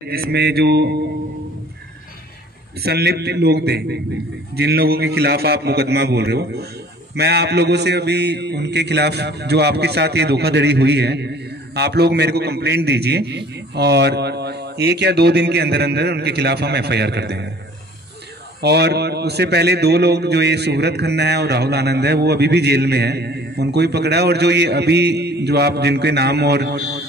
जिसमें जो संलिप्त लोग थे, जिन लोगों के खिलाफ आप मुकदमा बोल रहे हो, मैं आप लोगों से अभी उनके खिलाफ जो आपके साथ ये धोखाधड़ी हुई है, आप लोग मेरे को कंप्लेंट दीजिए और 1 या 2 दिन के अंदर अंदर उनके खिलाफ हम FIR कर देंगे। और उससे पहले 2 लोग जो ये सुब्रत खन्ना है और राहुल आनंद है, वो अभी भी जेल में है, उनको भी पकड़ा है। और जो ये अभी जो आप जिनके नाम और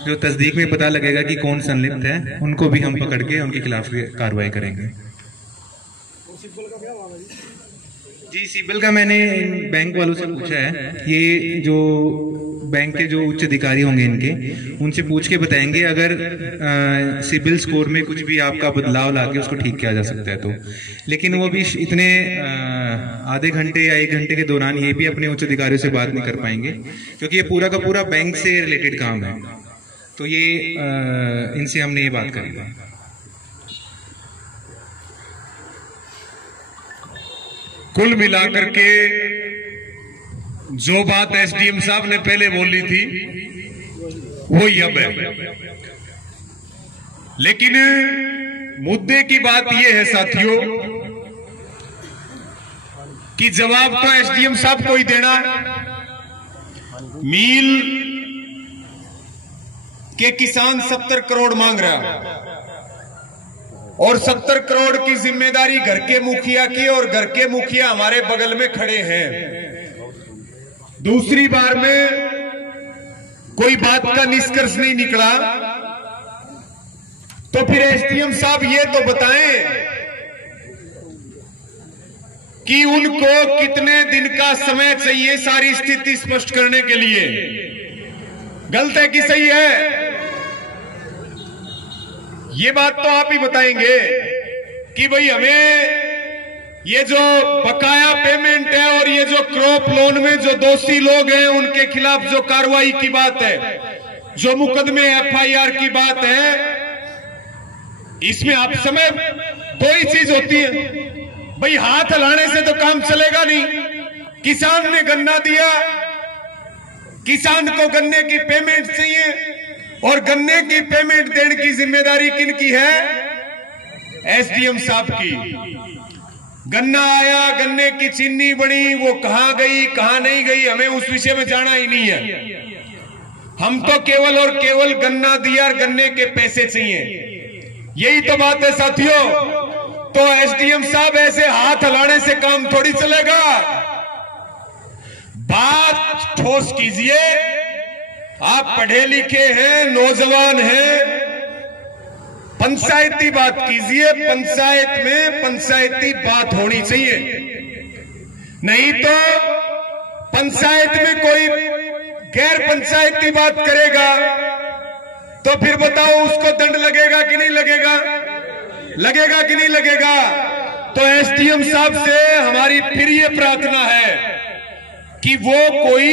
जो तस्दीक में पता लगेगा कि कौन संलिप्त है, उनको भी हम पकड़ के उनके खिलाफ कार्रवाई करेंगे। जी, सिबिल का मैंने बैंक वालों से पूछा है, ये जो बैंक के जो उच्च अधिकारी होंगे इनके, उनसे पूछ के बताएंगे अगर सिबिल स्कोर में कुछ भी आपका बदलाव लाके उसको ठीक किया जा सकता है तो। लेकिन वो भी इतने आधे घंटे या 1 घंटे के दौरान ये भी अपने उच्च अधिकारियों से बात नहीं कर पाएंगे, क्योंकि ये पूरा का पूरा बैंक से रिलेटेड काम है। तो ये इनसे हमने ये बात करी थी। कुल मिलाकर के जो बात SDM साहब ने पहले बोली थी वो अब है, लेकिन मुद्दे की बात यह है साथियों कि जवाब तो SDM साहब को ही देना। मील के किसान 70 करोड़ मांग रहा और 70 करोड़ की जिम्मेदारी घर के मुखिया की, और घर के मुखिया हमारे बगल में खड़े हैं। दूसरी बार में कोई बात का निष्कर्ष नहीं निकला, तो फिर SDM साहब ये तो बताएं कि उनको कितने दिन का समय चाहिए सारी स्थिति स्पष्ट करने के लिए। गलत है कि सही है? ये बात तो आप ही बताएंगे कि भाई हमें ये जो बकाया पेमेंट है और ये जो क्रॉप लोन में जो दोषी लोग हैं उनके खिलाफ जो कार्रवाई की बात है, जो मुकदमे FIR की बात है, इसमें आप समय 2 ही चीज होती है भाई, हाथ हिलाने से तो काम चलेगा नहीं। किसान ने गन्ना दिया, किसान को गन्ने की पेमेंट चाहिए, और गन्ने की पेमेंट देने की जिम्मेदारी किनकी है? SDM साहब की। गन्ना आया, गन्ने की चीनी बनी, वो कहां गई कहां नहीं गई हमें उस विषय में जाना ही नहीं है। हम तो केवल और केवल गन्ना दिया और गन्ने के पैसे चाहिए, यही तो बात है साथियों। तो SDM साहब ऐसे हाथ हिलाने से काम थोड़ी चलेगा। बात ठोस कीजिए, आप पढ़े लिखे हैं, नौजवान हैं, पंचायती बात कीजिए। पंचायत में पंचायती बात होनी चाहिए, नहीं तो पंचायत में कोई गैर पंचायती बात करेगा तो फिर बताओ उसको दंड लगेगा कि नहीं लगेगा? लगेगा कि नहीं लगेगा? तो SDM साहब से हमारी फिर ये प्रार्थना है कि वो कोई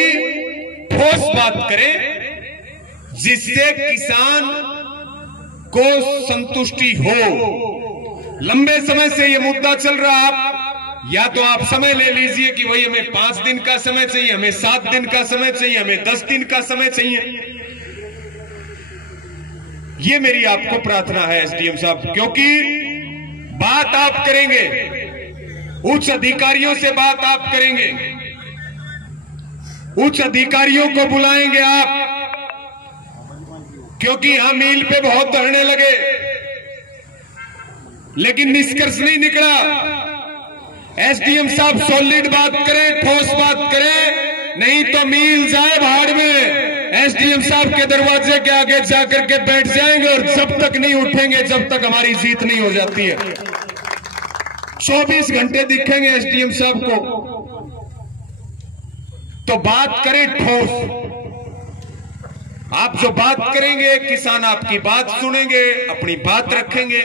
ठोस बात करे जिससे किसान को संतुष्टि हो। लंबे समय से ये मुद्दा चल रहा, आप या तो आप समय ले लीजिए कि भाई हमें 5 दिन का समय चाहिए, हमें 7 दिन का समय चाहिए, हमें 10 दिन का समय चाहिए। ये मेरी आपको प्रार्थना है SDM साहब, क्योंकि बात आप करेंगे, उच्च अधिकारियों से बात आप करेंगे, उच्च अधिकारियों को बुलाएंगे आप, क्योंकि यहां मील पे बहुत धरने लगे लेकिन निष्कर्ष नहीं निकला। SDM साहब सॉलिड बात करें, ठोस बात करें, नहीं तो मील जाए भाड़ में। SDM साहब के दरवाजे के आगे जाकर के बैठ जाएंगे और जब तक नहीं उठेंगे जब तक हमारी जीत नहीं हो जाती है। 24 घंटे दिखेंगे SDM साहब को। तो बात करें ठोस, आप जो बात करेंगे किसान आपकी बात सुनेंगे, अपनी बात रखेंगे।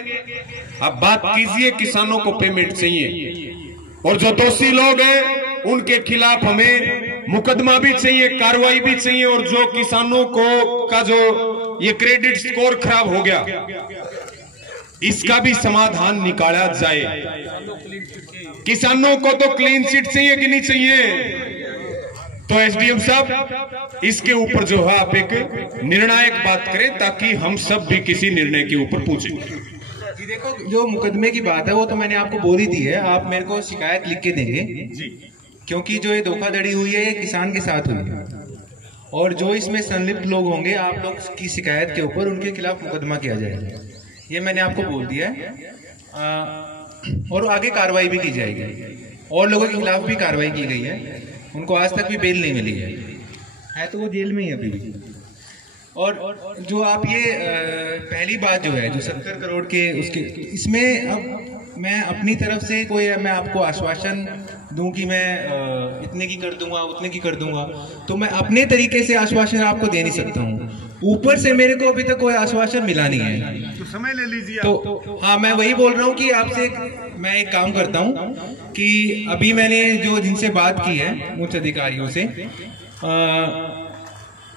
आप बात कीजिए, किसानों को पेमेंट चाहिए, और जो दोषी लोग हैं उनके खिलाफ हमें मुकदमा भी चाहिए, कार्रवाई भी चाहिए, और जो किसानों को का जो ये क्रेडिट स्कोर खराब हो गया इसका भी समाधान निकाला जाए। किसानों को तो क्लीन चिट चाहिए कि नहीं चाहिए? तो एसडीएम साहब इसके ऊपर जो है आप एक निर्णायक बात करें ताकि हम सब भी किसी निर्णय के ऊपर पूछें। जी देखो, जो मुकदमे की बात है वो तो मैंने आपको बोल ही दी है। आप मेरे को शिकायत लिख के देंगे जी, क्योंकि जो ये धोखाधड़ी हुई है ये किसान के साथ हुई है, और जो इसमें संलिप्त लोग होंगे आप लोग की शिकायत के ऊपर उनके खिलाफ मुकदमा किया जाएगा, ये मैंने आपको बोल दिया है। और आगे कार्रवाई भी की जाएगी, और लोगों के खिलाफ भी कार्रवाई की गई है, उनको आज तक भी बेल नहीं मिली है तो वो जेल में ही अभी भी। और जो आप ये पहली बात जो है जो 70 करोड़ के उसके, इसमें अब मैं अपनी तरफ से कोई मैं आपको आश्वासन दूं कि मैं इतने की कर दूंगा उतने की कर दूंगा, तो मैं अपने तरीके से आश्वासन आपको दे नहीं सकता हूं। ऊपर से मेरे को अभी तक कोई आश्वासन मिला नहीं है, तो समय ले लीजिए। तो हाँ, मैं वही बोल रहा हूँ कि आपसे मैं एक काम करता हूँ कि अभी मैंने जो जिनसे बात की है उच्च अधिकारियों से,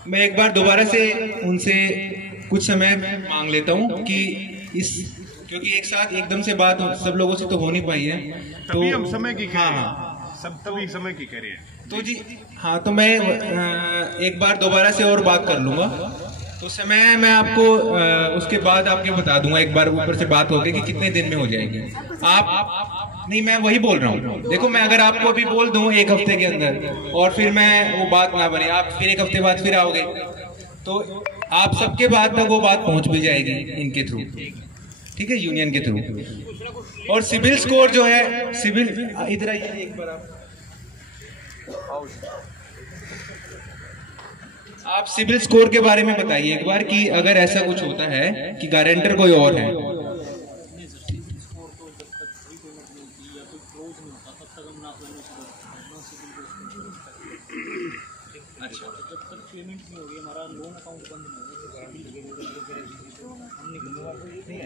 मैं एक बार दोबारा से उनसे कुछ समय मांग लेता हूँ कि क्योंकि एक साथ एकदम से बात सब लोगों से तो हो नहीं पाई है, तो हम समय की हाँ सब तभी समय की कह रहे हैं तो जी हाँ, तो मैं एक बार दोबारा से और बात कर लूंगा, तो समय मैं आपको उसके बाद आपके बता दूंगा। एक बार ऊपर से बात होगी कि कितने दिन में हो जाएगी। आप नहीं, मैं वही बोल रहा हूँ। देखो, मैं अगर आपको अभी बोल दूं 1 हफ्ते के अंदर और फिर मैं वो बात ना बने, आप फिर 1 हफ्ते बाद फिर आओगे, तो आप सबके बाद तक वो बात पहुंच भी जाएगी इनके थ्रू, ठीक है, यूनियन के थ्रू। और सिविल स्कोर जो है, सिविल इधर आइए एक बार, आप सिविल स्कोर के बारे में बताइए एक बार कि अगर ऐसा कुछ होता है कि गारंटर कोई और है, अच्छा, जब तक पेमेंट नहीं होगी हमारा लोन अकाउंट बंद नहीं होगा।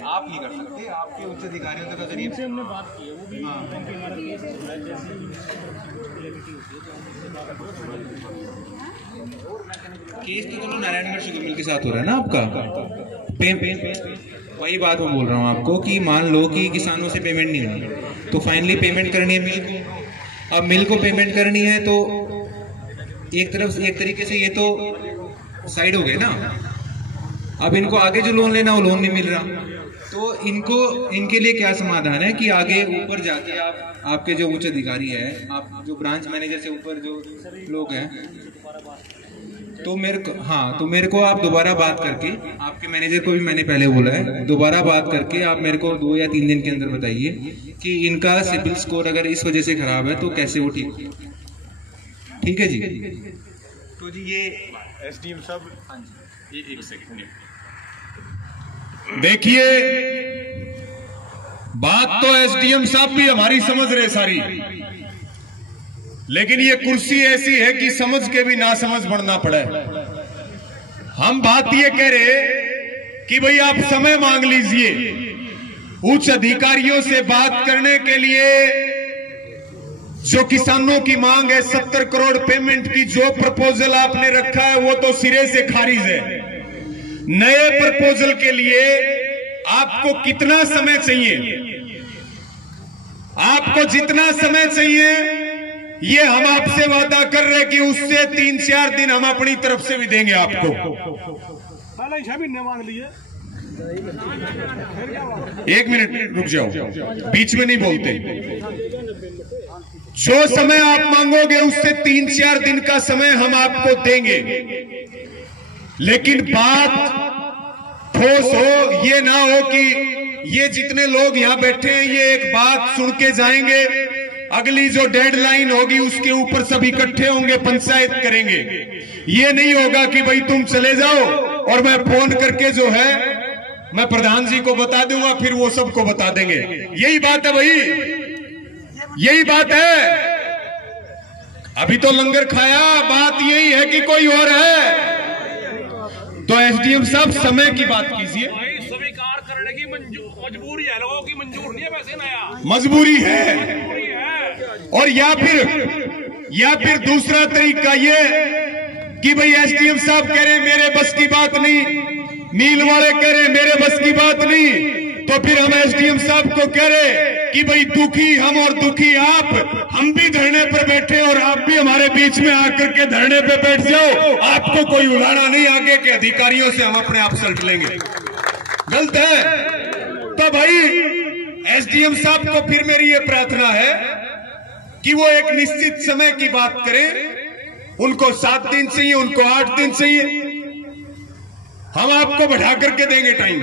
आप नहीं कर सकते, आपके उच्च अधिकारियों के जरिए से हमने बात की है, वो भी हमारा केस है, जैसे केस तो चलो नारायणगढ़ शुगर मिल के साथ हो रहा है ना आपका। वही बात मैं बोल रहा हूँ आपको कि मान लो कि किसानों से पेमेंट नहीं हुई, तो फाइनली पेमेंट करनी है मिल को। अब मिल को पेमेंट करनी है तो एक तरीके से ये तो साइड हो गए ना। अब इनको आगे जो लोन लेना वो लोन नहीं मिल रहा, तो इनके लिए क्या समाधान है कि आगे ऊपर जाके आपके जो उच्च अधिकारी है, आप जो ब्रांच मैनेजर से ऊपर जो लोग हैं, तो मेरे को आप दोबारा बात करके, आपके मैनेजर को भी मैंने पहले बोला है, दोबारा बात करके आप मेरे को 2 या 3 दिन के अंदर बताइए कि इनका सिबिल स्कोर अगर इस वजह से खराब है तो कैसे वो ठीक है जी। तो जी ये एसडीएम साहब, ये 1 सेकंड देखिए, बात तो एसडीएम साहब भी हमारी समझ रहे सारी, लेकिन ये कुर्सी ऐसी है कि समझ के भी ना समझ बढ़ना पड़े। हम बात ये कह रहे कि भाई आप समय मांग लीजिए, उच्च अधिकारियों से बात करने के लिए जो किसानों की मांग है 70 करोड़ पेमेंट की, जो प्रपोजल आपने रखा है वो तो सिरे से खारिज है। नए प्रपोजल के लिए आपको कितना समय चाहिए? आपको जितना समय चाहिए ये हम आपसे वादा कर रहे कि उससे 3-4 दिन हम अपनी तरफ से भी देंगे आपको। एक मिनट रुक जाओ, बीच में नहीं बोलते। जो समय आप मांगोगे उससे 3-4 दिन का समय हम आपको देंगे, लेकिन बात ठोस हो, ये ना हो कि ये जितने लोग यहां बैठे हैं ये एक बात सुन के जाएंगे, अगली जो डेडलाइन होगी उसके ऊपर सब इकट्ठे होंगे, पंचायत करेंगे। ये नहीं होगा कि भाई तुम चले जाओ और मैं फोन करके जो है मैं प्रधान जी को बता दूंगा, फिर वो सबको बता देंगे। यही बात है भाई, यही बात है। अभी तो लंगर खाया, बात यही है कि कोई और है। तो एसडीएम साहब समय की बात कीजिए। स्वीकार करने की मजबूरी है, लोगों की मंजूर नहीं है, वैसे नया मजबूरी है। और या फिर दूसरा तरीका ये कि भाई एसडीएम साहब कह रहे मेरे बस की बात नहीं, नील वाले कह रहे मेरे बस की बात नहीं, तो फिर हम एसडीएम साहब को कह रहे कि भाई दुखी हम और दुखी आप, हम भी धरने पर बैठे और आप भी हमारे बीच में आकर के धरने पे बैठ जाओ, आपको कोई उड़ाना नहीं आगे के अधिकारियों से हम अपने आप सल्ट लेंगे। गलत है। तो भाई एसडीएम साहब को फिर मेरी ये प्रार्थना है कि वो एक निश्चित समय की बात करें। उनको 7 दिन चाहिए, उनको 8 दिन चाहिए, हम आपको बढ़ा करके देंगे टाइम।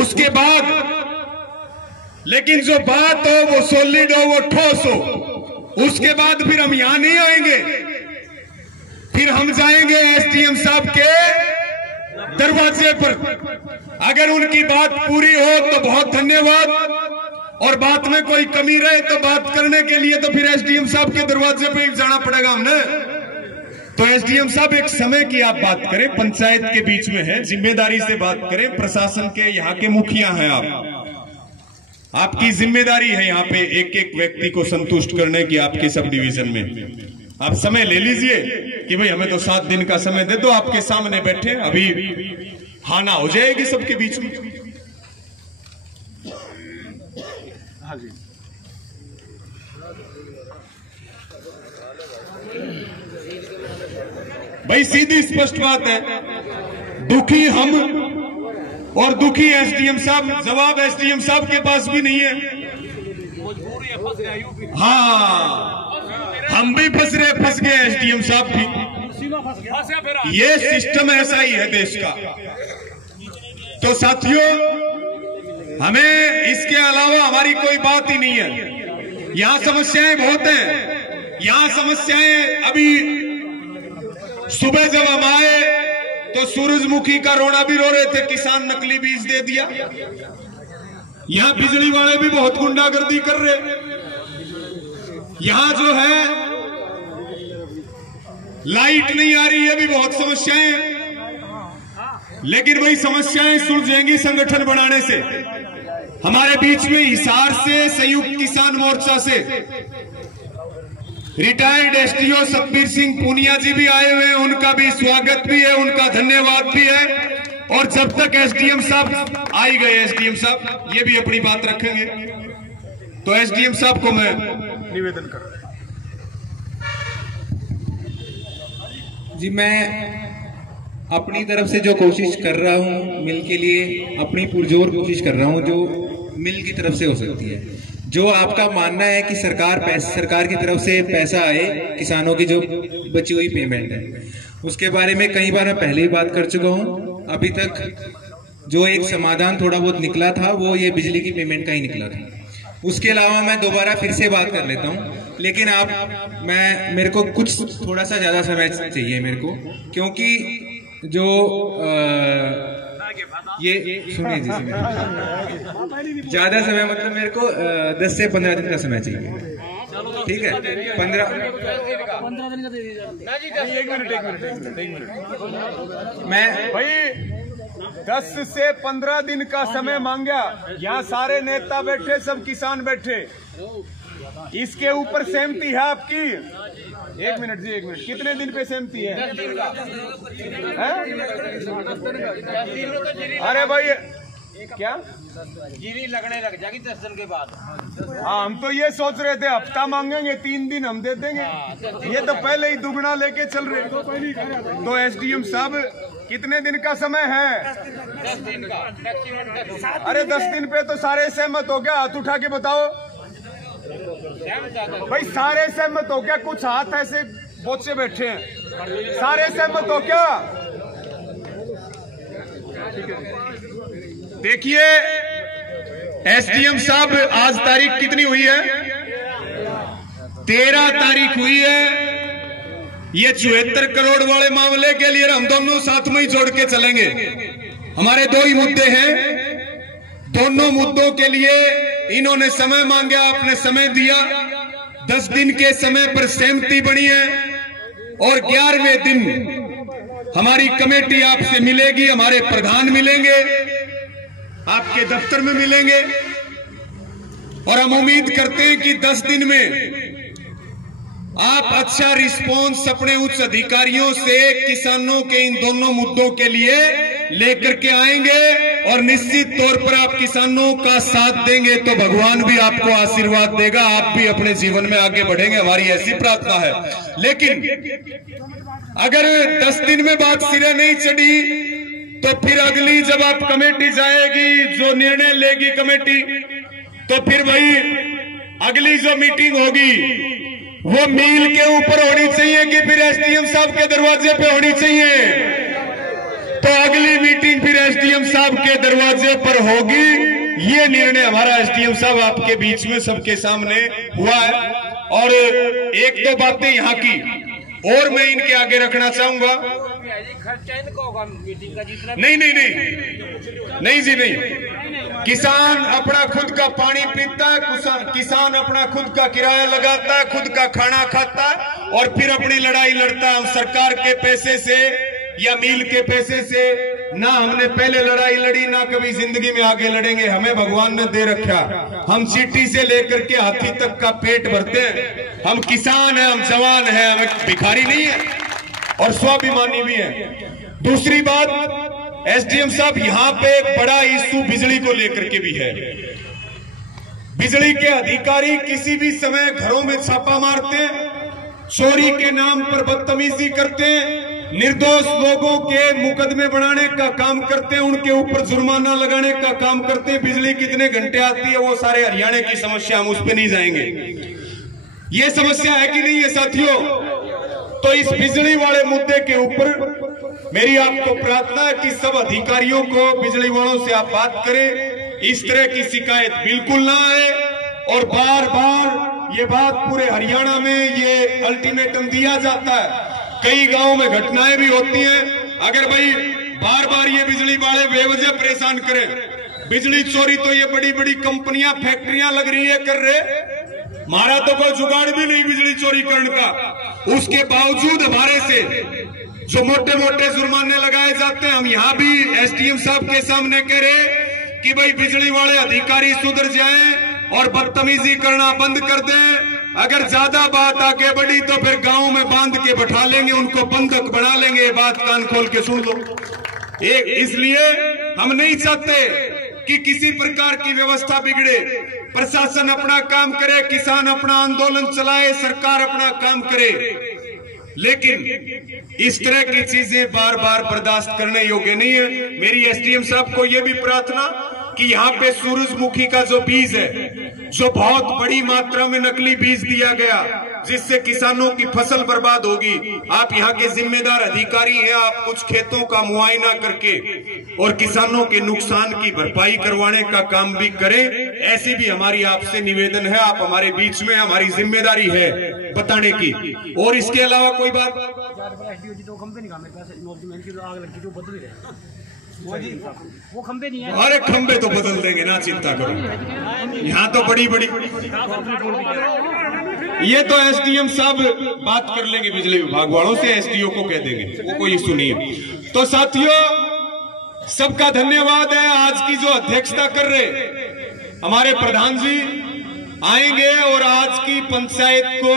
उसके बाद लेकिन जो बात हो वो सॉलिड हो, वो ठोस हो, उसके बाद फिर हम यहां नहीं आएंगे, फिर हम जाएंगे एसडीएम साहब के दरवाजे पर। अगर उनकी बात पूरी हो तो बहुत धन्यवाद, और बात में कोई कमी रहे तो बात करने के लिए तो फिर एसडीएम साहब के दरवाजे पे ही जाना पड़ेगा हमने। तो एसडीएम साहब एक समय की आप बात करें, पंचायत के बीच में है, जिम्मेदारी से बात करें, प्रशासन के यहाँ के मुखिया हैं आपकी जिम्मेदारी है यहाँ पे एक एक व्यक्ति को संतुष्ट करने की आपके सब डिवीजन में। आप समय ले लीजिए कि भाई हमें तो 7 दिन का समय दे दो, आपके सामने बैठे, अभी हाना हो जाएगी सबके बीच में। हाँ जी। भाई सीधी स्पष्ट बात है, दुखी हम और दुखी एसडीएम साहब। जवाब एसडीएम साहब के पास भी नहीं है। हाँ, हम भी फंस गए, एसडीएम साहब भी। ये सिस्टम ऐसा ही है देश का। तो साथियों, हमें इसके अलावा हमारी कोई बात ही नहीं है। यहां समस्याएं बहुत हैं। यहां समस्याएं, अभी सुबह जब हम आए तो सूरजमुखी का रोना भी रो रहे थे, किसान नकली बीज दे दिया। यहां बिजली वाले भी बहुत गुंडागर्दी कर रहे। यहां जो है लाइट नहीं आ रही है, भी बहुत समस्याएं हैं। लेकिन वही समस्याएं सुलझेंगी संगठन बनाने से। हमारे बीच में हिसार से संयुक्त किसान मोर्चा से रिटायर्ड एसडीओ सतबीर सिंह पूनिया जी भी आए हुए हैं, उनका भी स्वागत भी है, उनका धन्यवाद भी है। और जब तक एसडीएम साहब आई गए, एसडीएम साहब ये भी अपनी बात रखेंगे, तो एसडीएम साहब को मैं निवेदन कर रहा हूं जी। मैं अपनी तरफ से जो कोशिश कर रहा हूं मिल के लिए, अपनी पुरजोर कोशिश कर रहा हूं जो मिल की तरफ से हो सकती है। जो आपका मानना है कि सरकार की तरफ से पैसा आए, किसानों की जो बची हुई पेमेंट है, उसके बारे में कई बार मैं पहले ही बात कर चुका हूं। अभी तक जो एक समाधान थोड़ा बहुत निकला था वो ये बिजली की पेमेंट का ही निकला था। उसके अलावा मैं दोबारा फिर से बात कर लेता हूं, लेकिन मेरे को कुछ थोड़ा सा ज्यादा समय चाहिए मेरे को, क्योंकि जो ये सुनिए जी, ज्यादा समय मतलब मेरे को 10 से 15 दिन का समय चाहिए। ठीक है, 15 दिन का दे दीजिए। एक मिनट मैं भाई 10 से 15 दिन का समय मांगा। यहाँ सारे नेता बैठे, सब किसान बैठे, इसके ऊपर सहमति है आपकी? एक मिनट जी, एक मिनट। कितने दिन पे सहमति है? अरे भाई क्या जीरी लगने लग जाएगी 10 दिन के बाद। हाँ, हम तो ये सोच रहे थे हफ्ता मांगेंगे, 3 दिन हम दे देंगे। ये तो पहले ही दुगना लेके चल रहे। तो एसडीएम साहब कितने दिन का समय है? 10 दिन का। अरे 10 दिन पे तो सारे सहमत हो गया? हाथ उठा के बताओ भाई, सारे सहमत हो क्या? कुछ हाथ ऐसे बहुत से बैठे हैं, सारे सहमत हो क्या? देखिए एसडीएम साहब, आज तारीख कितनी हुई है? 13 तारीख हुई है। ये 74 करोड़ वाले मामले के लिए हम दोनों साथ में ही जोड़ के चलेंगे। हमारे 2 ही मुद्दे हैं, दोनों मुद्दों के लिए इन्होंने समय मांगा, आपने समय दिया। 10 दिन के समय पर सहमति बनी है और 11वें दिन हमारी कमेटी आपसे मिलेगी, हमारे प्रधान मिलेंगे, आपके दफ्तर में मिलेंगे और हम उम्मीद करते हैं कि 10 दिन में आप अच्छा रिस्पॉन्स अपने उच्च अधिकारियों से किसानों के इन दोनों मुद्दों के लिए लेकर के आएंगे और निश्चित तौर पर आप किसानों का साथ देंगे तो भगवान भी आपको आशीर्वाद देगा, आप भी अपने जीवन में आगे बढ़ेंगे, हमारी ऐसी प्रार्थना है। लेकिन अगर 10 दिन में बात सिरे नहीं चढ़ी तो फिर अगली जब आप कमेटी जाएगी, जो निर्णय लेगी कमेटी, तो फिर वही अगली जो मीटिंग होगी वो मील के ऊपर होनी चाहिए कि फिर एसडीएम साहब के दरवाजे पे होनी चाहिए। तो अगली मीटिंग फिर एसडीएम साहब के दरवाजे पर होगी। ये निर्णय हमारा एसडीएम साहब आपके बीच में सबके सामने हुआ है। और एक दो बातें यहाँ की और मैं इनके आगे रखना चाहूंगा। खर्चा इनका होगा मीटिंग का जितना। नहीं जी नहीं। किसान अपना खुद का पानी पीता है, किसान अपना खुद का किराया लगाता है, खुद का खाना खाता है और फिर अपनी लड़ाई लड़ता है। हम सरकार के पैसे से या मील के पैसे से ना हमने पहले लड़ाई लड़ी, ना कभी जिंदगी में आगे लड़ेंगे। हमें भगवान ने दे रखा, हम चीटी से लेकर के हाथी तक का पेट भरते हैं। हम किसान हैं, हम जवान हैं, हम भिखारी नहीं है और स्वाभिमानी भी है। दूसरी बात, एसडीएम साहब यहाँ पे एक बड़ा इशू बिजली को लेकर के भी है। बिजली के अधिकारी किसी भी समय घरों में छापा मारते हैं, चोरी के नाम पर बदतमीजी करते हैं, निर्दोष लोगों के मुकदमे बनाने का काम करते हैं, उनके ऊपर जुर्माना लगाने का काम करते हैं। बिजली कितने घंटे आती है वो सारे हरियाणा की समस्या, हम उस पर नहीं जाएंगे। ये समस्या है कि नहीं है साथियों? तो इस बिजली वाले मुद्दे के ऊपर मेरी आपको प्रार्थना है कि सब अधिकारियों को, बिजली वालों से आप बात करें, इस तरह की शिकायत बिल्कुल ना आए। और बार बार ये बात पूरे हरियाणा में ये अल्टीमेटम दिया जाता है, कई गांवों में घटनाएं भी होती हैं। अगर भाई बार बार ये बिजली वाले बेवजह परेशान करें, बिजली चोरी तो ये बड़ी बड़ी कंपनियां, फैक्ट्रियां लग रही है कर रहे, हमारा तो कोई जुगाड़ भी नहीं बिजली चोरी करने का। उसके बावजूद हमारे से जो मोटे मोटे जुर्माने लगाए जाते हैं, हम यहाँ भी एसडीएम साहब के सामने कह रहे कि भाई बिजली वाले अधिकारी सुधर जाएं और बदतमीजी करना बंद कर दें। अगर ज्यादा बात आगे बढ़ी तो फिर गांव में बांध के बैठा लेंगे, उनको बंधक बना लेंगे। ये बात कान खोल के सुन लो। इसलिए हम नहीं चाहते कि किसी प्रकार की व्यवस्था बिगड़े। प्रशासन अपना काम करे, किसान अपना आंदोलन चलाए, सरकार अपना काम करे, लेकिन इस तरह की चीजें बार बार बर्दाश्त करने योग्य नहीं है। मेरी एसडीएम साहब को यह भी प्रार्थना कि यहाँ पे सूरजमुखी का जो बीज है, जो बहुत बड़ी मात्रा में नकली बीज दिया गया, जिससे किसानों की फसल बर्बाद होगी, आप यहाँ के जिम्मेदार अधिकारी हैं, आप कुछ खेतों का मुआयना करके और किसानों के नुकसान की भरपाई करवाने का काम भी करें। ऐसी भी हमारी आपसे निवेदन है। आप हमारे बीच में, हमारी जिम्मेदारी है बताने की। और इसके अलावा कोई बात वो खंबे नहीं है। अरे खंबे तो बदल देंगे ना, चिंता करो। यहाँ तो बड़ी बड़ी ये तो एसडीएम साहब बात कर लेंगे बिजली विभाग वालों से, एसडीओ को कह देंगे, वो कोई इशू नहीं है। तो साथियों, सबका धन्यवाद है। आज की जो अध्यक्षता कर रहे हमारे प्रधान जी आएंगे और आज की पंचायत को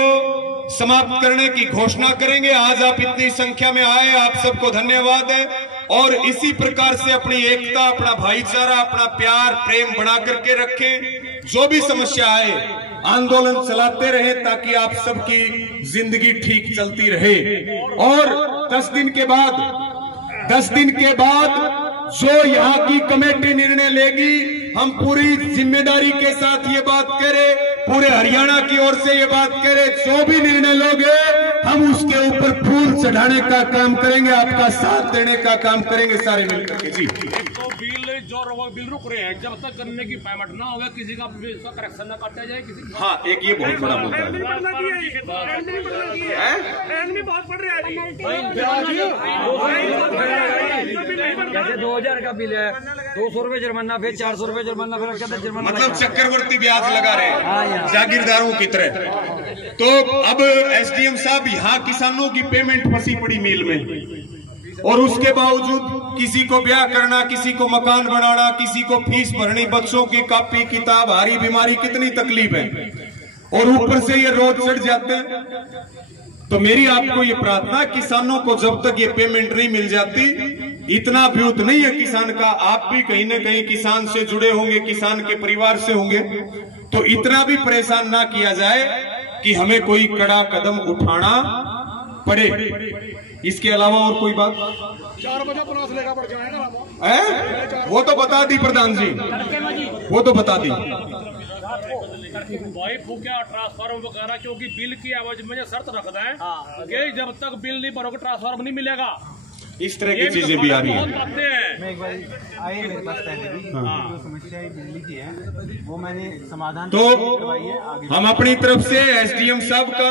समाप्त करने की घोषणा करेंगे। आज आप इतनी संख्या में आए, आप सबको धन्यवाद है। और इसी प्रकार से अपनी एकता, अपना भाईचारा, अपना प्यार प्रेम बना करके रखें। जो भी समस्या आए, आंदोलन चलाते रहे ताकि आप सबकी जिंदगी ठीक चलती रहे। और 10 दिन के बाद जो यहाँ की कमेटी निर्णय लेगी, हम पूरी जिम्मेदारी के साथ ये बात करें, पूरे हरियाणा की ओर से ये बात करें, जो भी निर्णय लोगे हम उसके ऊपर फूल चढ़ाने का काम करेंगे, आपका साथ देने का काम करेंगे सारे मिलकर के। जी, तो बिल रुक रहे हैं, जब तक करने की पेमेंट ना होगा, किसी का करेक्शन ना काटा जाए किसी। हाँ, एक ये बहुत बड़ा मुद्दा है। जैसे 2000 का बिल है, 200 रुपए जुर्माना, फिर 400 रुपए जुर्माना, फिर जुर्माना, मतलब चक्रवर्ती ब्याज लगा रहे हैं जागीरदारों की तरह। तो अब एसडीएम साहब, यहाँ किसानों की पेमेंट फंसी पड़ी मील में, और उसके बावजूद किसी को ब्याह करना, किसी को मकान बनाना, किसी को फीस भरनी, बच्चों की कॉपी किताब, हारी बीमारी, कितनी तकलीफ है, और ऊपर से ये रोज चढ़ जाते हैं। तो मेरी आपको ये प्रार्थना, किसानों को जब तक ये पेमेंट नहीं मिल जाती इतना व्यूत नहीं है किसान का। आप भी कहीं ना कहीं किसान से जुड़े होंगे, किसान के परिवार से होंगे, तो इतना भी परेशान ना किया जाए कि हमें कोई कड़ा कदम उठाना पड़े। इसके अलावा और कोई बात? 4 बजे पुलिस लेकर बढ़ जाएगा वो तो बता दी प्रधान जी, वो तो बता दी भाई फूकिया ट्रांसफार्मर वगैरह, क्योंकि बिल की आवाज में शर्त रखता है कि जब तक बिल नहीं भरोगे ट्रांसफार्मर नहीं मिलेगा। इस तरह की चीजें भी आ रही हैं। मैं एक बार आए मेरे पास पहले भी जो समस्या बिजली की है वो मैंने समाधान तो हम अपनी तरफ से एसडीएम साहब का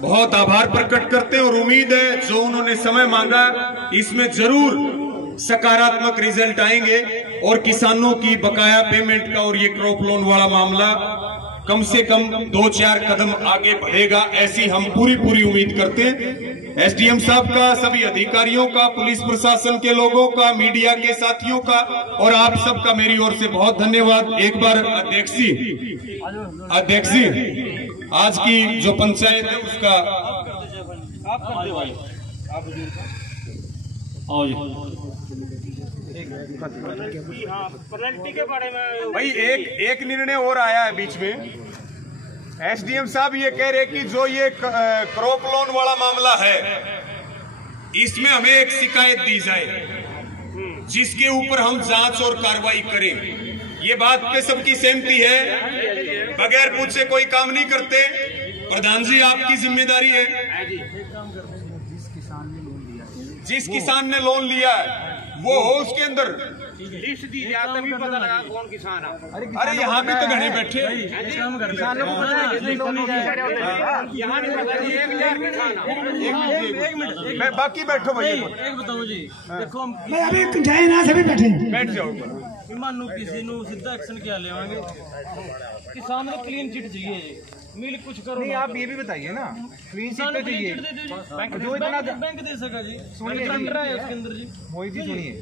बहुत आभार प्रकट करते हैं और उम्मीद है जो उन्होंने समय मांगा इसमें जरूर सकारात्मक रिजल्ट आएंगे और किसानों की बकाया पेमेंट का और ये क्रॉप लोन वाला मामला कम से कम 2-4 कदम आगे बढ़ेगा, ऐसी हम पूरी उम्मीद करते हैं। एसडीएम साहब का, सभी अधिकारियों का, पुलिस प्रशासन के लोगों का, मीडिया के साथियों का और आप सबका मेरी ओर से बहुत धन्यवाद। एक बार अध्यक्ष जी आज की जो पंचायत है उसका के बारे में भाई एक निर्णय और आया है बीच में। एसडीएम साहब ये कह रहे कि जो ये क्रॉप लोन वाला मामला है इसमें हमें एक शिकायत दी जाए जिसके ऊपर हम जांच और कार्रवाई करें। ये बात पे सबकी सहमति है, बगैर पूछे कोई काम नहीं करते। प्रधान जी आपकी जिम्मेदारी है। जिस किसान ने लोन लिया है वो हो उसके अंदर लिस्ट दी जाए तभी पता लगा कौन किसान है। अरे यहाँ भी तो घने बैठे मैं बाकी बैठो भाई। एक बताओ जी, देखो हम मैं अभी जाए ना सभी बैठे बैठ जाओ। मानो किसी नु सीधा एक्शन क्या लेवांगे, किसान को क्लीन चिट चाहिए जी, मिल कुछ करो। नहीं आप ये भी बताइए ना, क्लीन चिट तो चाहिए, जो इतना बैंक दे सका जी, सुनिए है उसके अंदर जी। मोहित जी सुनिए,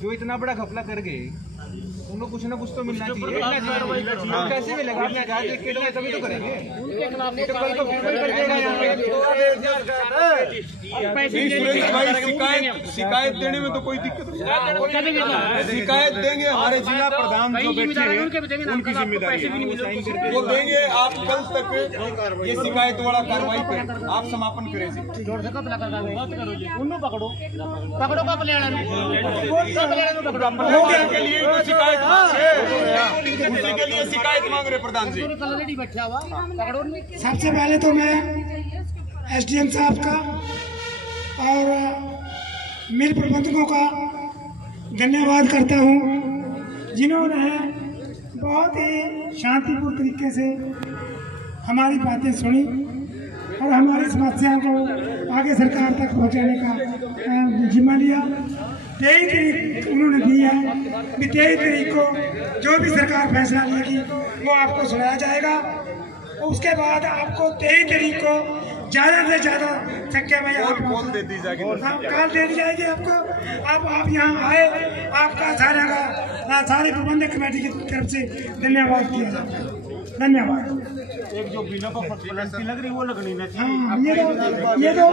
जो इतना बड़ा घपला कर गए उनको कुछ ना कुछ तो मिलना चाहिए। कैसे मिलेगा? आपने आजाद देख के तभी तो करेंगे, तो कल तो फिर कर देगा शिकायत देने में तो कोई दिक्कत नहीं। शिकायत देंगे, हमारे जिला प्रधान जो बैठे हैं उनकी जिम्मेदारी वो देंगे। आप कल तक ये शिकायत वाला कार्रवाई करें, आप समापन करें। के लिए शिकायत उसी के लिए शिकायत मांग रहे प्रधान जी। सबसे पहले तो मैं एसडीएम साहब का और मिल प्रबंधकों का धन्यवाद करता हूं जिन्होंने बहुत ही शांतिपूर्ण तरीके से हमारी बातें सुनी और हमारी समस्याओं को आगे सरकार तक पहुंचाने का जिम्मा लिया। 23 तारीख उन्होंने दी है, 23 तारीख को जो भी सरकार फैसला लेगी वो आपको सुनाया जाएगा। उसके बाद आपको 23 तारीख को ज्यादा से ज्यादा संख्या में कॉल दे दी जाएगी आपको। आप यहाँ आए, आपका सारी प्रबंधक कमेटी की तरफ से धन्यवाद किया जाता है। धन्यवाद। एक जो बिना पर लग रही वो लगनी ना चाहिए। हाँ, ये तो